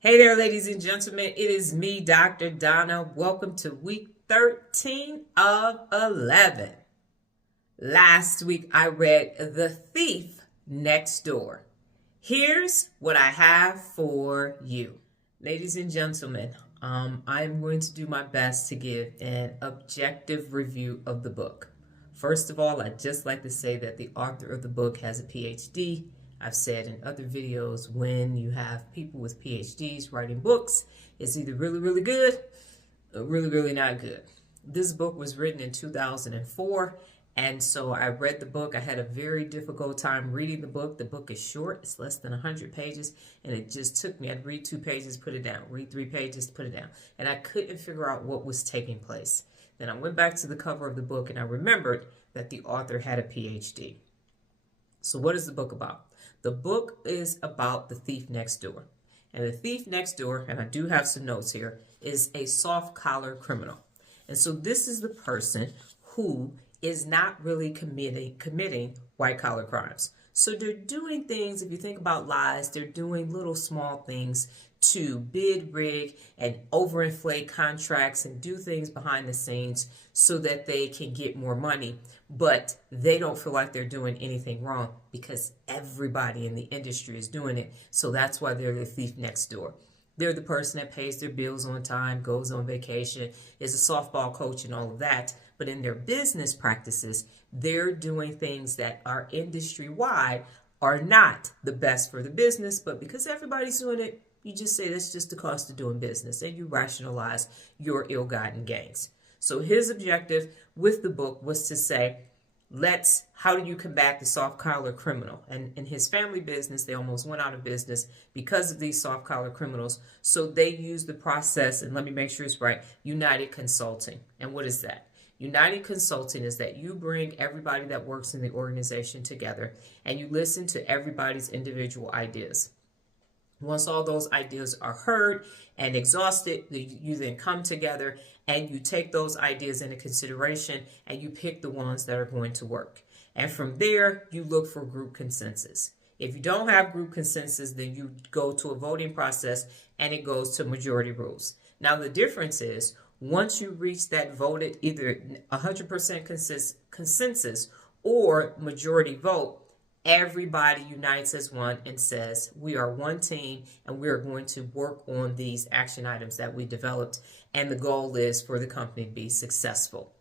Hey there, ladies and gentlemen. It is me, Dr. Donna. Welcome to week 13 of 11. Last week, I read The Thief Next Door. Here's what I have for you. Ladies and gentlemen, I'm going to do my best to give an objective review of the book. First of all, I'd just like to say that the author of the book has a Ph.D. I've said in other videos, when you have people with PhDs writing books, it's either really, really good or really, really not good. This book was written in 2004, and so I read the book. I had a very difficult time reading the book. The book is short. It's less than 100 pages, and it just took me, I'd read 2 pages, put it down, read 3 pages, put it down, and I couldn't figure out what was taking place. Then I went back to the cover of the book, and I remembered that the author had a PhD. So what is the book about? The book is about the thief next door. And the thief next door, and I do have some notes here, is a soft collar criminal. And so this is the person who is not really committing white collar crimes. So they're doing things, if you think about lies, they're doing little small things to bid rig and overinflate contracts and do things behind the scenes so that they can get more money. But they don't feel like they're doing anything wrong because everybody in the industry is doing it. So that's why they're the thief next door. They're the person that pays their bills on time, goes on vacation, is a softball coach and all of that. But in their business practices, they're doing things that are industry-wide are not the best for the business. But because everybody's doing it, you just say that's just the cost of doing business, and you rationalize your ill-gotten gains. So his objective with the book was to say, how do you combat the soft collar criminal? And in his family business, they almost went out of business because of these soft collar criminals. So they used the process, and let me make sure it's right, United Consulting. And what is that? United Consulting is that you bring everybody that works in the organization together and you listen to everybody's individual ideas. Once all those ideas are heard and exhausted, you then come together and you take those ideas into consideration and you pick the ones that are going to work. And from there, you look for group consensus. If you don't have group consensus, then you go to a voting process and it goes to majority rules. Now, the difference is once you reach that voted either 100% consensus or majority vote, everybody unites as one and says, we are one team and we are going to work on these action items that we developed. And the goal is for the company to be successful.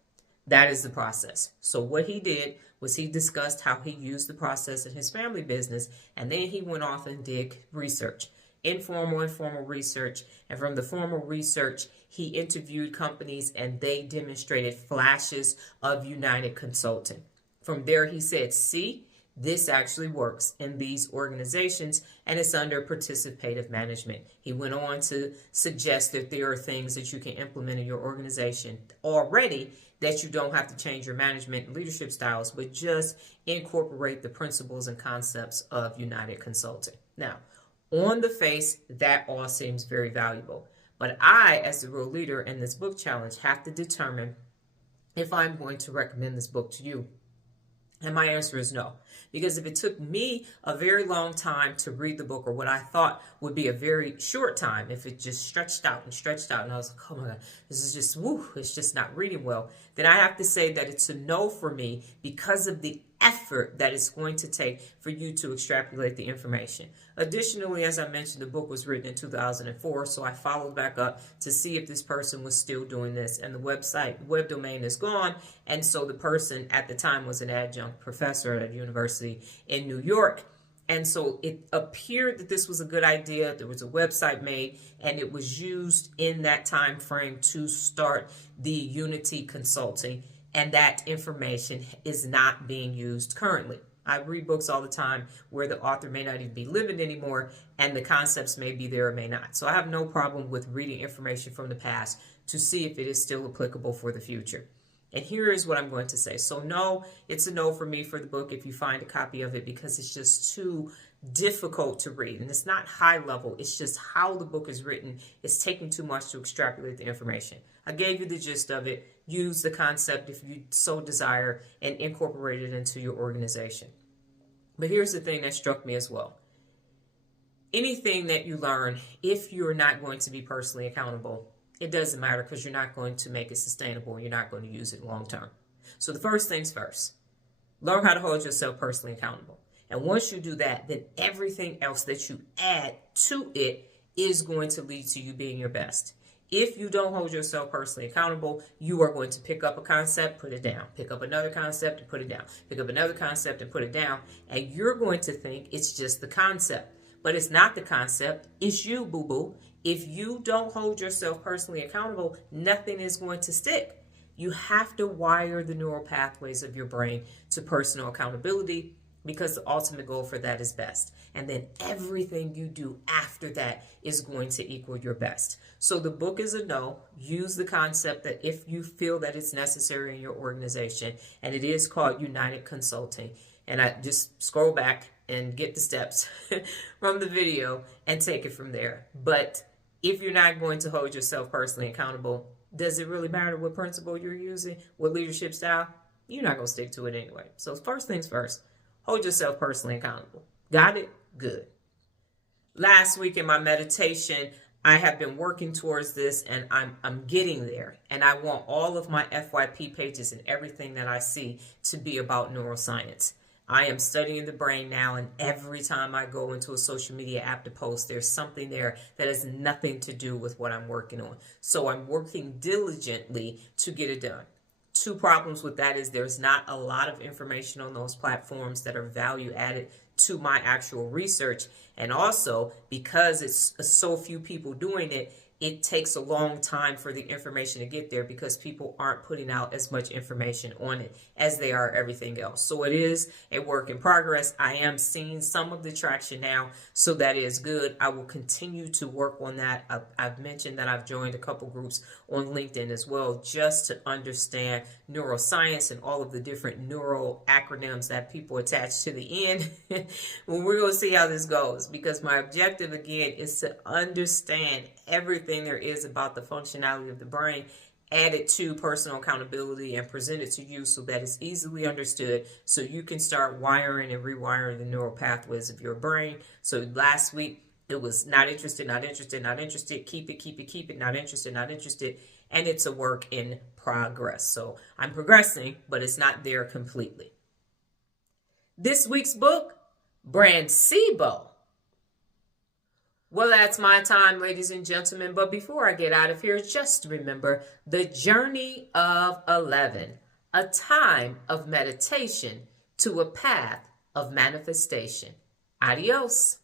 That is the process. So what he did was he discussed how he used the process in his family business. And then he went off and did research, informal and formal research. And from the formal research, he interviewed companies and they demonstrated flashes of United Consulting. From there, he said, see, this actually works in these organizations, and it's under participative management. He went on to suggest that there are things that you can implement in your organization already that you don't have to change your management and leadership styles, but just incorporate the principles and concepts of United Consulting. Now, on the face, that all seems very valuable. But I, as the real leader in this book challenge, have to determine if I'm going to recommend this book to you. And my answer is no. Because if it took me a very long time to read the book, or what I thought would be a very short time, if it just stretched out, and I was like, oh my God, this is just, it's just not reading well, then I have to say that it's a no for me because of the effort that it's going to take for you to extrapolate the information. Additionally, as I mentioned, the book was written in 2004, so I followed back up to see if this person was still doing this, and the web domain is gone, and so the person at the time was an adjunct professor at a university in New York. And so it appeared that this was a good idea. There was a website made, and it was used in that time frame to start the Unity Consulting, and that information is not being used currently. I read books all the time where the author may not even be living anymore, and the concepts may be there or may not. So I have no problem with reading information from the past to see if it is still applicable for the future. And here is what I'm going to say. So no, it's a no for me for the book if you find a copy of it, because it's just too difficult to read. And it's not high level. It's just how the book is written. It's taking too much to extrapolate the information. I gave you the gist of it. Use the concept if you so desire and incorporate it into your organization. But here's the thing that struck me as well. anything that you learn, if you're not going to be personally accountable, it doesn't matter because you're not going to make it sustainable. You're not going to use it long term. So the first things first, learn how to hold yourself personally accountable. And once you do that, then everything else that you add to it is going to lead to you being your best. If you don't hold yourself personally accountable, you are going to pick up a concept, put it down. Pick up another concept and put it down. Pick up another concept and put it down. And you're going to think it's just the concept. But it's not the concept. It's you, boo-boo. If you don't hold yourself personally accountable, nothing is going to stick. You have to wire the neural pathways of your brain to personal accountability, because the ultimate goal for that is best. And then everything you do after that is going to equal your best. So the book is a no. Use the concept that if you feel that it's necessary in your organization, and it is called United Consulting. And I just scroll back and get the steps from the video and take it from there. But if you're not going to hold yourself personally accountable, does it really matter what principle you're using, what leadership style? You're not going to stick to it anyway. So first things first, hold yourself personally accountable. Got it? Good. Last week in my meditation, I have been working towards this, and I'm getting there. And I want all of my FYP pages and everything that I see to be about neuroscience. I am studying the brain now, and every time I go into a social media app to post, there's something there that has nothing to do with what I'm working on. So I'm working diligently to get it done. Two problems with that is there's not a lot of information on those platforms that are value added to my actual research. And also, because it's so few people doing it, it takes a long time for the information to get there because people aren't putting out as much information on it as they are everything else. So it is a work in progress. I am seeing some of the traction now, so that is good. I will continue to work on that. I've mentioned that I've joined a couple groups on LinkedIn as well, just to understand neuroscience and all of the different neural acronyms that people attach to the end. Well, we're going to see how this goes, because my objective again is to understand everything there is about the functionality of the brain, add it to personal accountability, and present it to you so that it's easily understood, so you can start wiring and rewiring the neural pathways of your brain. So last week it was not interested, not interested, not interested, keep it, not interested, not interested, and it's a work in progress. So I'm progressing, but it's not there completely. This week's book, Brandcebo. Well, that's my time, ladies and gentlemen. But before I get out of here, just remember the journey of 11, a time of meditation to a path of manifestation. Adios.